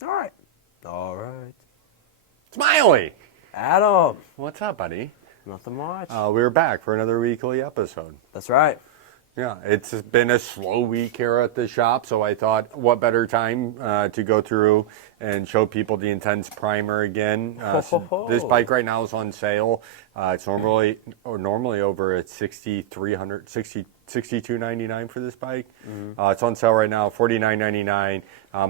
All right. All right. Smiley! Adam. What's up, buddy? Nothing much. We're back for another weekly episode. That's right. Yeah, it's been a slow week here at the shop, so I thought, what better time to go through and show people the Intense Primer again. So this bike right now is on sale. It's normally over at $62.99 for this bike. It's on sale right now, $49.99,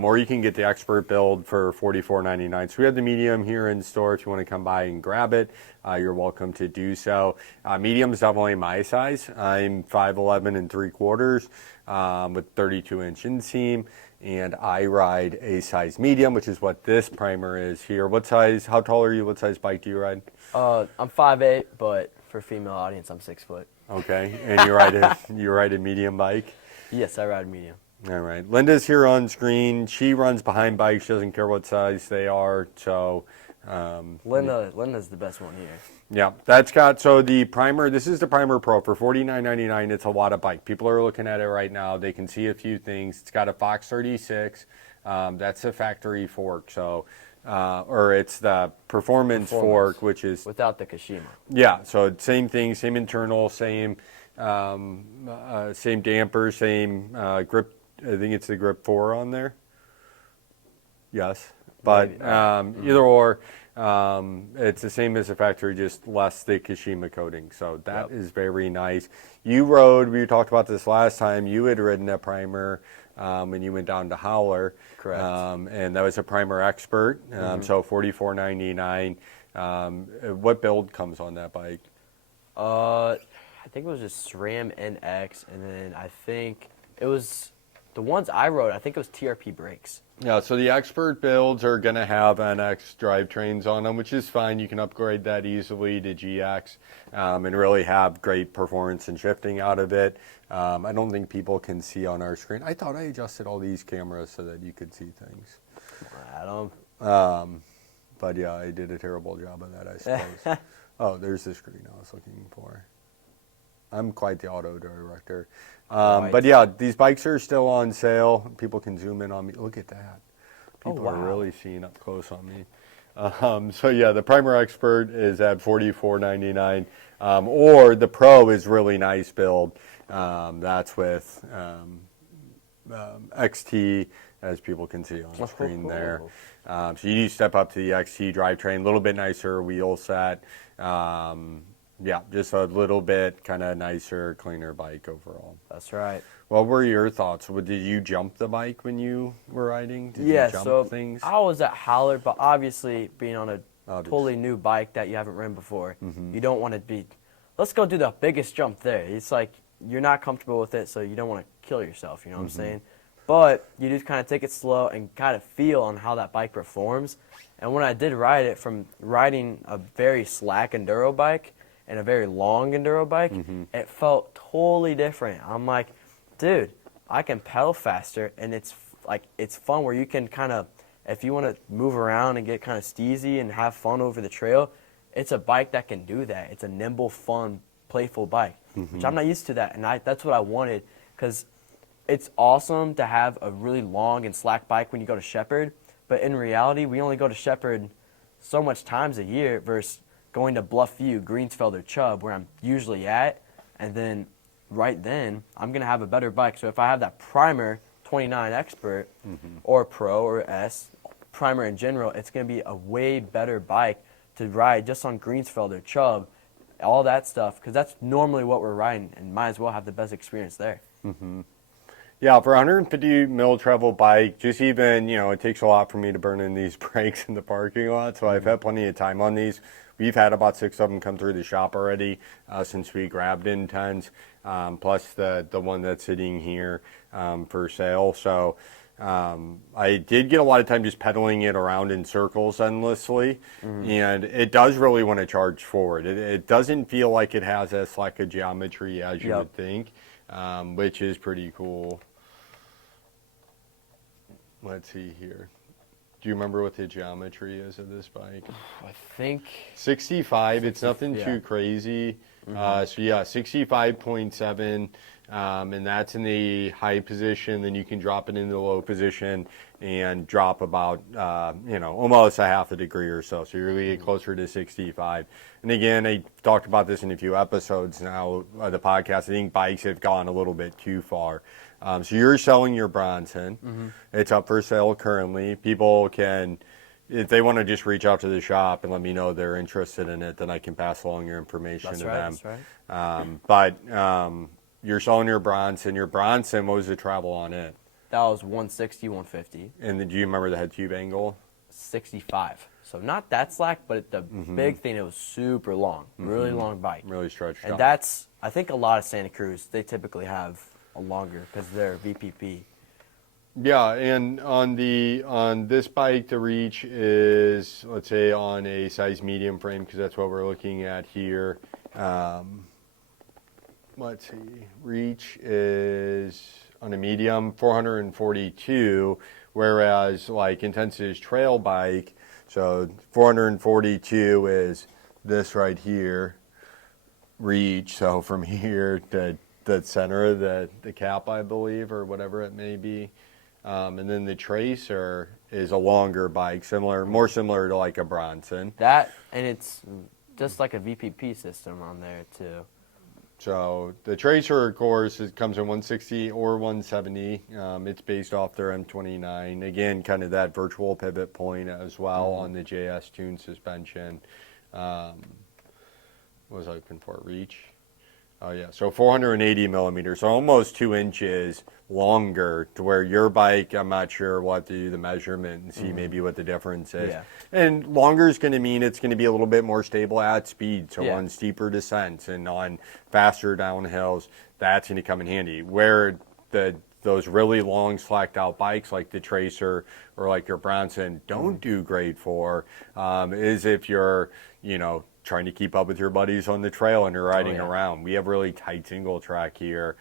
or you can get the expert build for $44.99. So we have the medium here in store. If you want to come by and grab it, you're welcome to do so. Medium is definitely my size. I'm 5'11 and 3/4 with 32-inch inseam, and I ride a size medium, which is what this primer is here. What size? How tall are you? What size bike do you ride? I'm 5'8", but for female audience, I'm 6 foot. Okay, and you ride a medium bike? Yes, I ride medium. All right. Linda's here on screen. She runs behind bikes. She doesn't care what size they are. So, Linda's the best one here. yeah, that's got, so the primer, this is the Primer Pro for $49.99. It's a lot of bike. People are looking at it right now. They can see a few things. It's got a Fox 36. That's a factory fork. So, or it's the performance fork, which is without the Kashima. Yeah, so same thing, same internal, same damper, same grip. I think it's the Grip 4 on there. Yes, but either or, it's the same as the factory, just less the Kashima coating. So that is very nice. You rode. We talked about this last time. You had ridden a primer when you went down to Howler. Correct. And that was a Primer Expert. So $44.99. What build comes on that bike? I think it was just SRAM NX, and then I think it was the ones I rode. I think it was TRP brakes. Yeah, so the Expert builds are going to have NX drivetrains on them, which is fine. You can upgrade that easily to GX and really have great performance and shifting out of it. I don't think people can see on our screen. I thought I adjusted all these cameras so that you could see things. Adam. But yeah, I did a terrible job of that, I suppose. Oh, there's the screen I was looking for. I'm quite the auto director. But yeah, these bikes are still on sale. People can zoom in on me. Look at that. People are really seeing up close on me. So yeah, the Primer Expert is at $44.99. Or the Pro is really nice build. That's with XT, as people can see on the screen there. So you do step up to the XT drivetrain, a little bit nicer wheel set. Yeah, just a little bit kind of nicer, cleaner bike overall. That's right. What were your thoughts? Did you jump the bike when you were riding? Did you jump things? I was at Howler, but obviously being on a totally new bike that you haven't ridden before, you don't want to be, let's go do the biggest jump there. It's like you're not comfortable with it, so you don't want to kill yourself, you know what I'm saying? But you just kind of take it slow and kind of feel on how that bike performs. And when I did ride it, from riding a very slack enduro bike and a very long enduro bike, it felt totally different. I'm like, dude, I can pedal faster, and it's fun where you can kind of, if you want to move around and get kind of steezy and have fun over the trail, it's a bike that can do that. It's a nimble, fun, playful bike, which I'm not used to that, and that's what I wanted, because it's awesome to have a really long and slack bike when you go to Shepherd, but in reality, we only go to Shepherd so much times a year versus going to Bluffview, Greensfeld, or Chubb, where I'm usually at, and then right then, I'm going to have a better bike. So if I have that Primer 29 Expert or Pro or S, Primer in general, it's going to be a way better bike to ride just on Greensfeld or Chubb, all that stuff, because that's normally what we're riding, and might as well have the best experience there. Yeah, for a 150 mil travel bike, just even, it takes a lot for me to burn in these brakes in the parking lot, so I've had plenty of time on these. We've had about 6 of them come through the shop already since we grabbed Intense, plus the one that's sitting here for sale. So I did get a lot of time just pedaling it around in circles endlessly, and it does really want to charge forward. It doesn't feel like it has as slack a geometry as you would think, which is pretty cool. Let's see here. Do you remember what the geometry is of this bike? I think 65. It's nothing too crazy. So yeah, 65.7 and that's in the high position. Then you can drop it into the low position and drop about, almost a half a degree or so. So you're going to get closer to 65. And again, I talked about this in a few episodes now of the podcast. I think bikes have gone a little bit too far. So you're selling your Bronson. It's up for sale currently. People can, if they want to just reach out to the shop and let me know they're interested in it, then I can pass along your information to them. That's right. You're selling your Bronson. Your Bronson, what was the travel on it? That was 160, 150. And do you remember the head tube angle? 65. So not that slack, but the big thing, it was super long, really long bike. Really stretched and out. that's, I think a lot of Santa Cruz, they typically have a longer because they're VPP. Yeah, and on this bike, the reach is, let's say, on a size medium frame because that's what we're looking at here. Let's see, reach is on a medium 442, whereas like Intensity's trail bike, so 442 is this right here, reach. So from here to the center of the cap, I believe, or whatever it may be. And then the Tracer is a longer bike, more similar to like a Bronson. That, and it's just like a VPP system on there too. So the Tracer, of course, it comes in 160 or 170. It's based off their M29. Again, kind of that virtual pivot point as well on the JS Tune suspension. What was I looking for? Reach. Oh, yeah. So 480 millimeters, so almost 2 inches longer, to where your bike, I'm not sure what to do the measurement and see maybe what the difference is. Yeah. And longer is going to mean it's going to be a little bit more stable at speed. So Yeah. on steeper descents and on faster downhills, that's going to come in handy. Where those really long slacked out bikes like the Tracer or like your Bronson don't do great for is if you're, trying to keep up with your buddies on the trail and you're riding around. We have really tight single track here.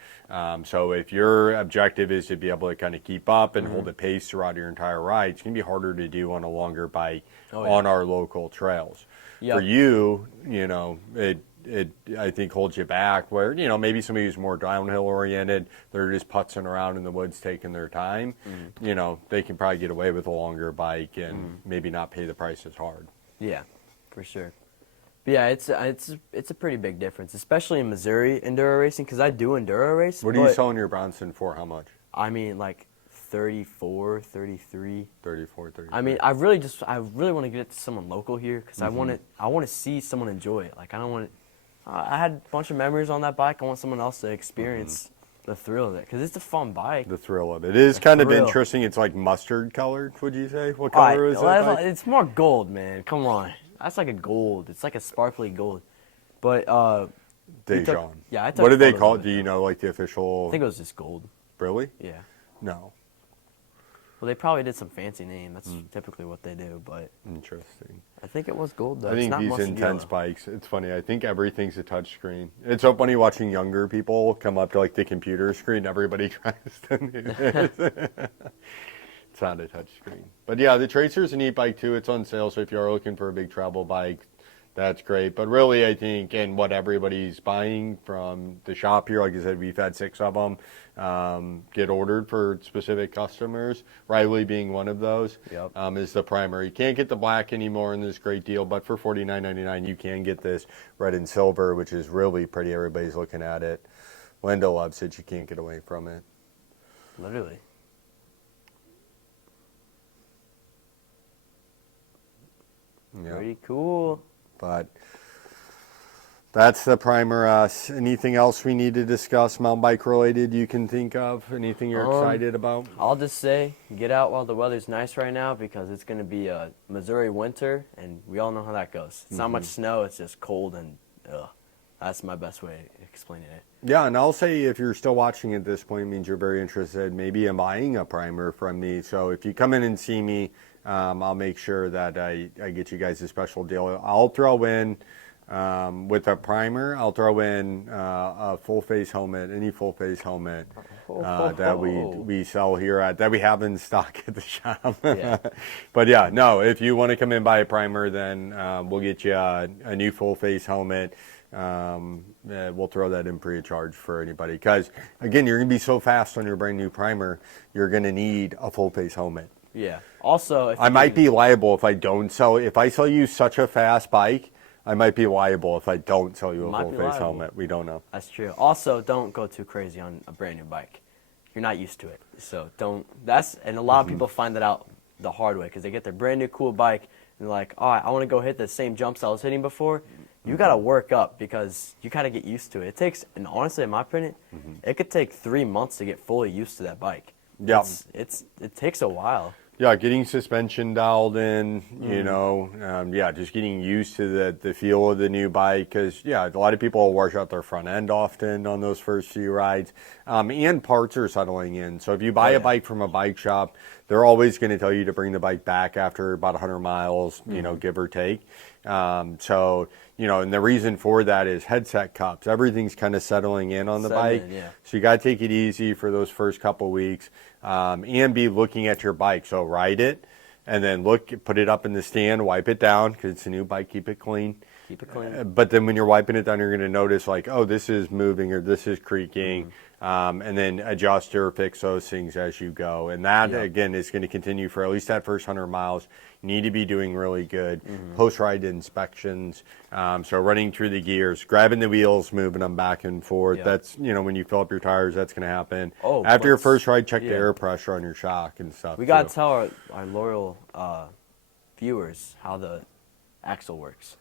So if your objective is to be able to kind of keep up and hold the pace throughout your entire ride, it's going to be harder to do on a longer bike on our local trails. For you, it I think holds you back where, maybe somebody who's more downhill oriented, they're just putzing around in the woods taking their time. They can probably get away with a longer bike and maybe not pay the price as hard. Yeah, for sure. But yeah, it's a pretty big difference, especially in Missouri enduro racing, because I do enduro race. What are you selling your Bronson for? How much? I mean, like 34, 33. 34, 33. I mean, I really want to get it to someone local here because I want to see someone enjoy it. Like, I don't want it. I had a bunch of memories on that bike. I want someone else to experience the thrill of it because it's a fun bike. The thrill of it. It is kind of interesting. It's like mustard colored, would you say? What color is that bike? It's more gold, man. Come on. That's like a gold. It's like a sparkly gold. But, Dijon. I took what did they photos call of it? Do you know, like, the official? I think it was just gold. Really? Yeah. No. Well, they probably did some fancy name. That's typically what they do, but Interesting. I think it was gold, though. I think it's not these mustard intense yellow. bikes, it's funny. I think everything's a touch screen. It's so funny watching younger people come up to, like, the computer screen. Everybody tries to do this. It's not a touch screen. But yeah, the Tracer's a neat bike too. It's on sale, so if you are looking for a big travel bike, that's great. But really, I think, and what everybody's buying from the shop here, like I said, we've had 6 of them get ordered for specific customers, Riley being one of those, is the primary. You can't get the black anymore in this great deal, but for $49.99, you can get this red and silver, which is really pretty. Everybody's looking at it. Linda loves it. You can't get away from it. Literally. Yeah. Pretty cool. But that's the primer. Anything else we need to discuss mountain bike related you can think of? Anything you're excited about? I'll just say, get out while the weather's nice right now because it's going to be a Missouri winter, and we all know how that goes. It's not much snow. It's just cold, and that's my best way of explaining it. Yeah, and I'll say if you're still watching at this point, it means you're very interested maybe in buying a primer from me. So if you come in and see me, I'll make sure that I get you guys a special deal. I'll throw in, with a primer, I'll throw in a full-face helmet, any full-face helmet that we sell here that we have in stock at the shop. Yeah. But yeah, no, if you want to come in and buy a primer, then we'll get you a new full-face helmet. we'll throw that in free of charge for anybody. Because, again, you're going to be so fast on your brand new primer, you're going to need a full face helmet. Yeah. Also, if I might be liable if I don't sell. If I sell you such a fast bike, I might be liable if I don't sell you a full face helmet. We don't know. That's true. Also, don't go too crazy on a brand new bike. You're not used to it, so don't. And a lot of people find that out the hard way because they get their brand new cool bike and they're like, oh, I want to go hit the same jumps I was hitting before. You got to work up because you got to get used to it. It takes, and honestly, in my opinion, it could take 3 months to get fully used to that bike. Yeah. It takes a while. Yeah, getting suspension dialed in, just getting used to the feel of the new bike. Because, a lot of people will wash out their front end often on those first few rides. And parts are settling in. So if you buy a bike from a bike shop, they're always going to tell you to bring the bike back after about 100 miles, give or take. And the reason for that is headset cups. Everything's kind of settling in on the bike. So you got to take it easy for those first couple weeks. And be looking at your bike. So ride it, and then put it up in the stand, wipe it down because it's a new bike. Keep it clean. Keep it clean. But then when you're wiping it down, you're going to notice like, oh, this is moving or this is creaking, and then adjust or fix those things as you go. And that again is going to continue for at least that first 100 miles. You need to be doing really good post-ride inspections. So running through the gears, grabbing the wheels, moving them back and forth. That's when you fill up your tires, that's going to happen. After your first ride, check the air pressure on your shock and stuff. We got to tell our loyal viewers how the axle works.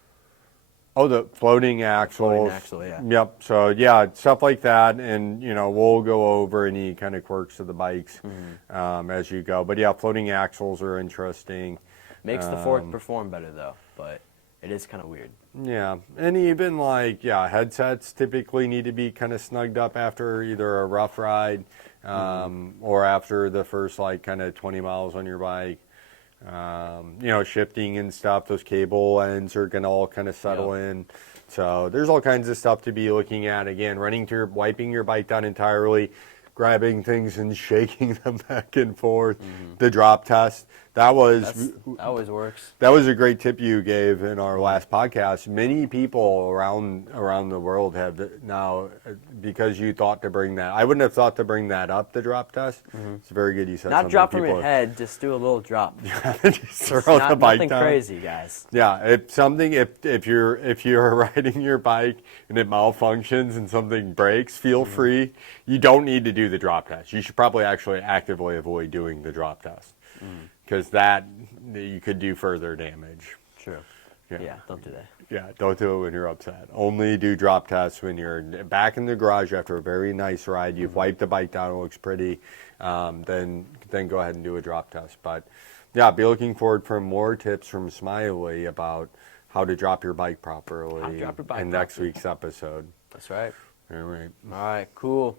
Oh, the floating axles. Floating axle, yeah. Yep. So, stuff like that. And, we'll go over any kind of quirks of the bikes as you go. But, floating axles are interesting. Makes the fork perform better, though. But it is kind of weird. Yeah. And even, headsets typically need to be kind of snugged up after either a rough ride or after the first, kind of 20 miles on your bike. Shifting and stuff, those cable ends are going to all kind of settle in. So there's all kinds of stuff to be looking at. Again, wiping your bike down entirely, grabbing things and shaking them back and forth. The drop test. That always works. That was a great tip you gave in our last podcast. Many people around the world have now, because you thought to bring that. I wouldn't have thought to bring that up, the drop test. It's very good you said not drop from your head, just do a little drop. Just throw the bike nothing down. Crazy, guys. Yeah, if you're riding your bike and it malfunctions and something breaks, feel free. You don't need to do the drop test. You should probably actually actively avoid doing the drop test. Because you could do further damage. True. Yeah, don't do that. Yeah, don't do it when you're upset. Only do drop tests when you're back in the garage after a very nice ride. You've wiped the bike down, it looks pretty. Then go ahead and do a drop test. But be looking forward for more tips from Smiley about how to drop your bike properly in next week's episode. That's right. All right. All right, cool.